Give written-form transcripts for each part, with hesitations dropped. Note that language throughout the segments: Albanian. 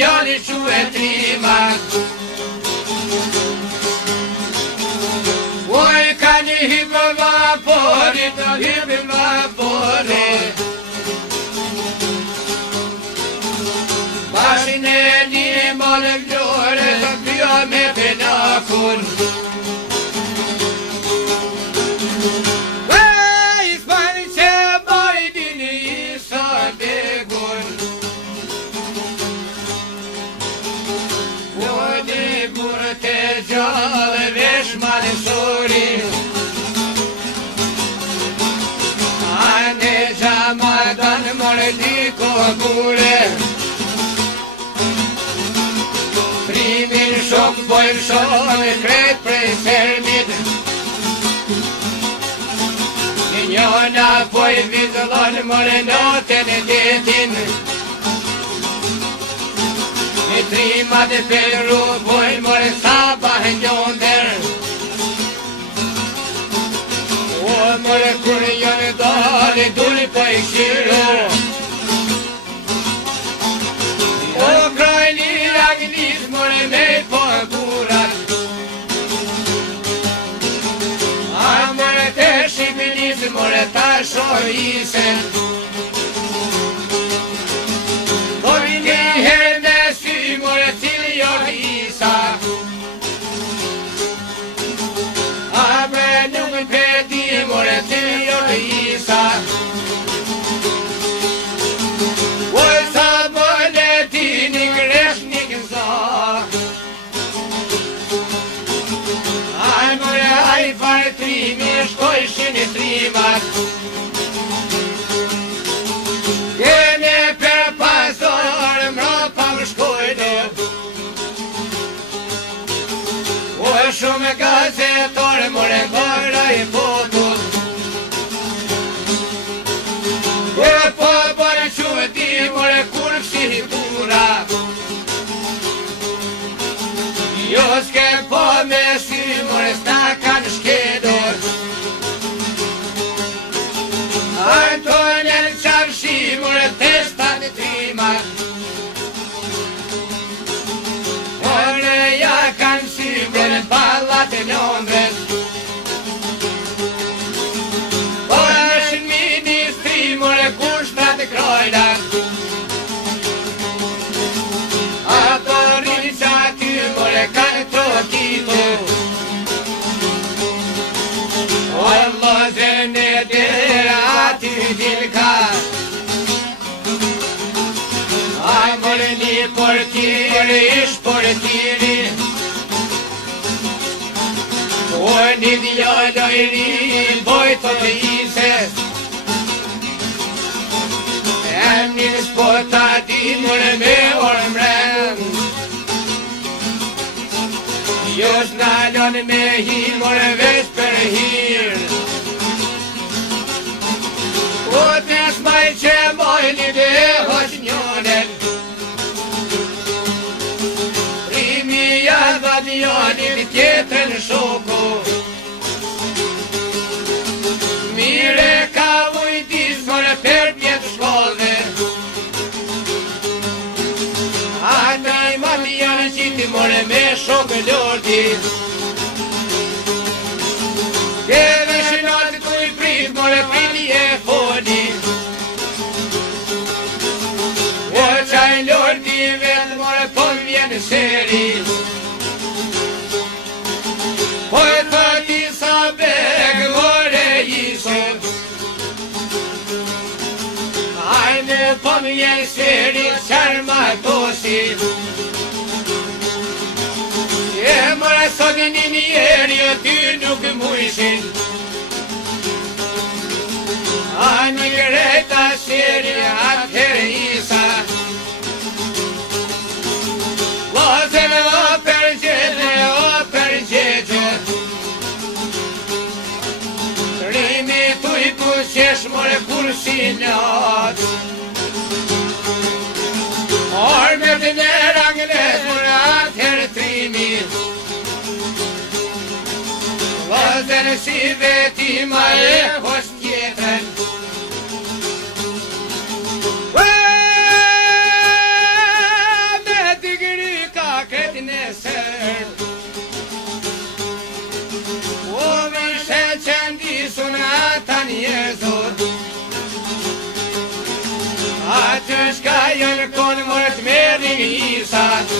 Jali quhe trimat Oj ka një hibë vaporit Hibë vaporit Bashin e një malë vlore Të pjo me penakun Ej, s'pani që bajdin i sa begun Gjallë vesh malë sori Ane gjamadan mërë diko kure Primin shok bojnë shone kret prej sermit Njona poj vizlon mërë notën e detin Trimat e peru bojnë mërë sabah njonder O mërë kur janë dali duli po i këshiru O krajni ragnis mërë me po burat A mërë te shqipinis mërë ta shohisen Bojnë një herë me mërë cilë jo hisa A me nuk peti mërë cilë jo hisa Oj sa bëne ti një gresh një kësa Aj mërë aj farë trimi shkoj shini trimat Jene per pasor mropa më shkojnë O shumë gazetor mërë vërra i fotut O po bërë qëti mërë kur fshitura Jo s'ke po me sy mërë s'ta kanë shkedor Antonel qafshi mërë testat trimat Mërë ja kanë sybrën ballat e Londres Po është ministri mërë kushtat e krojdat Ato rinë që aty mërë kanë trokito Allah zene dera aty dilka Aj mërë një portir ish portiri O një djallë i rin bojto të ises Em një spota di mërë me orë mre mon me hir, more veç për hir. O të smaj që mojni dhe hoq njonen, primi jadha djoni tjetën shoko. Mire ka vujtis more për pjetë shkollë, Citi more me shokë lordi, Keve shinatë ku i prit, more priti e foni. O qaj lordi vetë, more po m'vjen seri. Po e thëti sa beg, more iso. Hajde po m'vjen seri, qarma tosi. E mora sotin një njeri e ty nuk mujshin. A një greta shiri atëherë isa. Lozen o për gjegje, Rimi tu i pushesh more kur si njët. Ormet në rangles more atëherë trimi. Lozen si veti ma e hosh tjetën. Me digri ka këtë nesër, O vishe qëndisun ata njezot. Atë shka jënë konë mërët merin isat.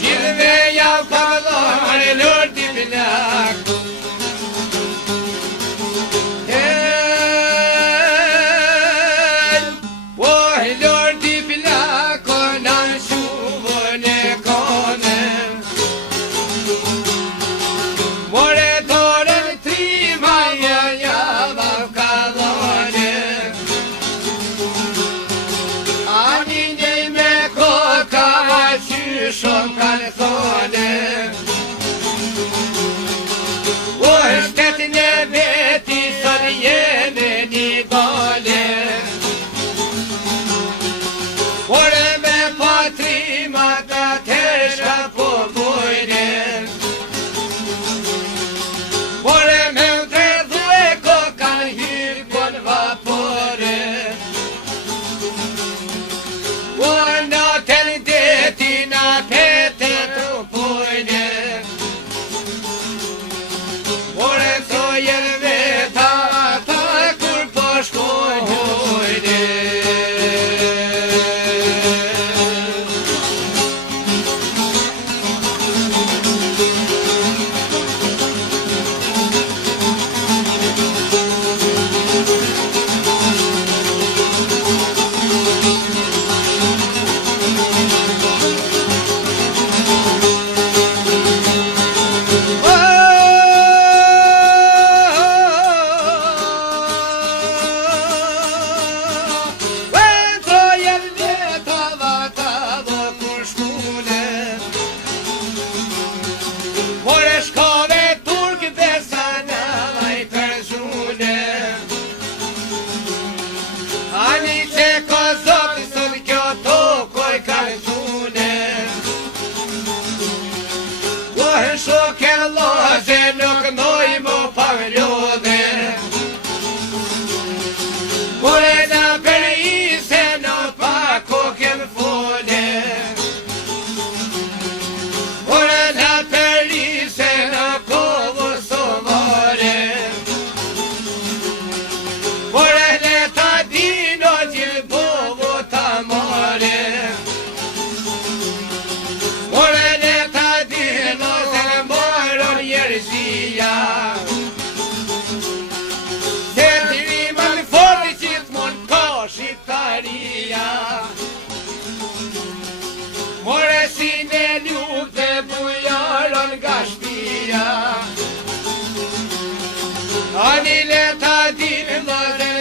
Gjithve javë pavlon lordi plak. Lordi plak, o në shuvën e kone. More dorën trima java kallone. Ani njëj me koka qyshon kanë thone. O shtetin e veti sot jene një dole. Ore me patrima ta teshka po bojne. Ore me utredhu e kokan hyrë kon vapore. O natën deti na pete të pojne. Ore to jenë veta ta kur po shkojne. Shoken loze nuk noj mo pavljode. Kure na për ise në pa koken fone. Kure na për ise në kovo somore. Kure ne ta dino gjil bovo ta more. Kure ne ta dino njerëzia. Se t'riman forti gjithmon ka shqiptaria. More si ne luk dhe bujaron nga shpia. Ani le ta din loze